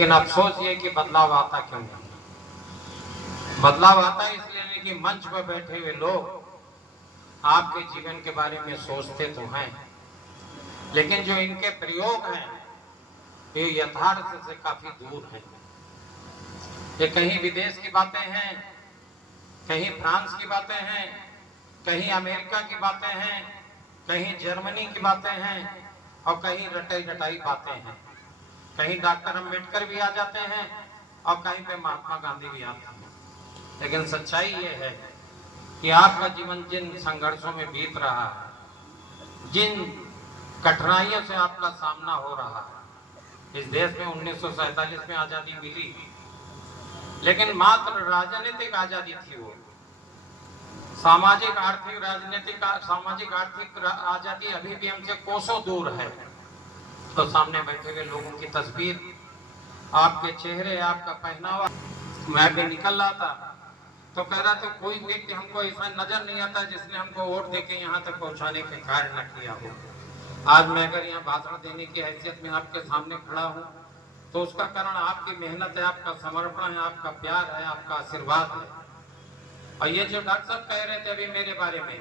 लेकिन अफसोस ये कि बदलाव आता क्यों नहीं। बदलाव आता इसलिए नहीं कि मंच पर बैठे हुए लोग आपके जीवन के बारे में सोचते तो हैं, लेकिन जो इनके प्रयोग हैं ये यथार्थ से काफी दूर हैं। ये कहीं विदेश की बातें हैं, कहीं फ्रांस की बातें हैं, कहीं अमेरिका की बातें हैं, कहीं जर्मनी की बातें हैं और कहीं रटाई रटाई बातें हैं। कहीं डॉक्टर अंबेडकर भी आ जाते हैं और कहीं पे महात्मा गांधी भी आते हैं। लेकिन सच्चाई ये है कि आपका जीवन जिन संघर्षों में बीत रहा है, जिन कठिनाइयों से आपका सामना हो रहा है, इस देश में 1947 में आजादी मिली, लेकिन मात्र राजनीतिक आजादी थी वो। सामाजिक आर्थिक राजनीतिक सामाजिक आर्थिक आजादी अभी भी हमसे कोसों दूर है। तो सामने बैठे हुए लोगों की तस्वीर, आपके चेहरे, आपका पहनावा, मैं भी निकल रहा था तो कह रहा था कोई व्यक्ति हमको ऐसा नजर नहीं आता जिसने हमको वोट देके यहाँ तक पहुँचाने के कार्य न किया हो। आज मैं अगर यहाँ भाषण देने की हैसियत में आपके सामने खड़ा हूँ तो उसका कारण आपकी मेहनत है, आपका समर्पण है, आपका प्यार है, आपका आशीर्वाद है। और ये जो डॉक्टर साहब कह रहे थे अभी मेरे बारे में,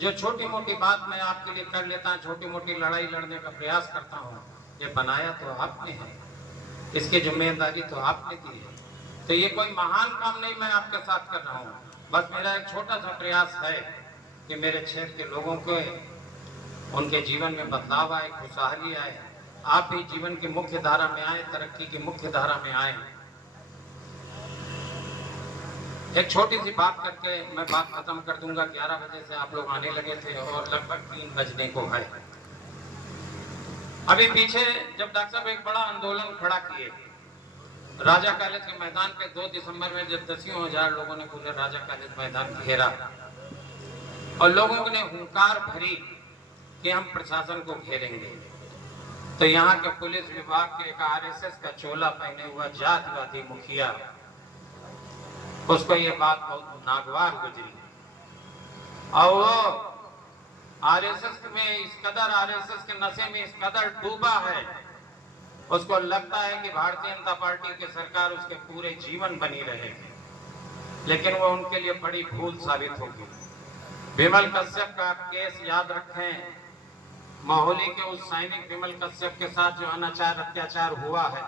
जो छोटी मोटी बात मैं आपके लिए कर लेता हूँ, छोटी मोटी लड़ाई लड़ने का प्रयास करता हूँ, ये बनाया तो आपने है, इसकी जिम्मेदारी तो आपने दी है। तो ये कोई महान काम नहीं मैं आपके साथ कर रहा हूँ, बस मेरा एक छोटा सा प्रयास है कि मेरे क्षेत्र के लोगों को उनके जीवन में बदलाव आए, खुशहाली आए, आप भी जीवन की मुख्य धारा में आए, तरक्की की मुख्य धारा में आए। एक छोटी सी बात करके मैं बात खत्म कर दूंगा। 11 बजे से आप लोग आने लगे थे और लगभग 3 बजने को है। अभी पीछे जब डॉक्टर साहब एक बड़ा आंदोलन खड़ा किए राजा कॉलेज के मैदान पे 2 दिसंबर में, जब 10,000 लोगों ने पूरे राजा कॉलेज मैदान घेरा और लोगों ने हुंकार भरी कि हम प्रशासन को घेरेंगे, तो यहाँ के पुलिस विभाग के एक आरएसएस का चोला पहने हुआ जातिवादी मुखिया, उसको ये बात बहुत नागवार गुजरी और वो आरएसएस में इस कदर, आरएसएस के नशे में इस कदर डूबा है, उसको लगता है कि भारतीय जनता पार्टी की सरकार उसके पूरे जीवन बनी रहेगी, लेकिन वो उनके लिए बड़ी भूल साबित होगी। विमल कश्यप का केस याद रखें, माहौली के उस सैनिक विमल कश्यप के साथ जो अनाचार अत्याचार हुआ है,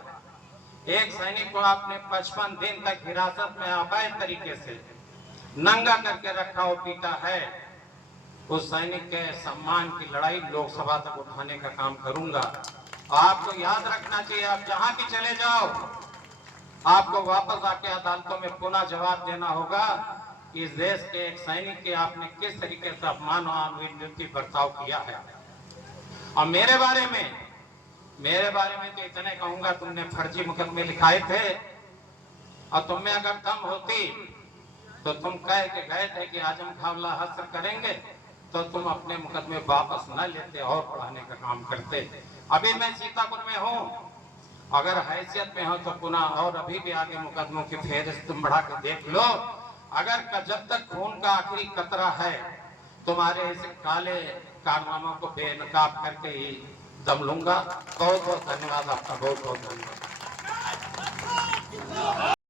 एक सैनिक को आपने 55 दिन तक हिरासत में अवैध तरीके से नंगा करके रखा और पीटा है। उस सैनिक के सम्मान की लड़ाई लोकसभा तक उठाने का काम करूंगा। आपको याद रखना चाहिए, आप जहां भी चले जाओ आपको वापस आके अदालतों में पुनः जवाब देना होगा कि इस देश के एक सैनिक के आपने किस तरीके से अपमान और अनविनती बर्ताव किया है। और मेरे बारे में तो इतने कहूंगा, तुमने फर्जी मुकदमे लिखाए थे और तुम में अगर दम होती तो तुम कह के गए थे कि आजम खावला हस्र करेंगे, तो तुम अपने मुकदमे वापस न लेते और पढ़ाने का काम करते। अभी मैं सीतापुर में हूँ, अगर हैसियत में हो तो पुनः और अभी भी आगे मुकदमों की फेहरिस्त तुम बढ़ा के देख लो। अगर जब तक खून का आखिरी कतरा है तुम्हारे इस काले कारनामों को बेनकाब करके ही दम लूंगा। बहुत बहुत धन्यवाद आपका, बहुत बहुत धन्यवाद।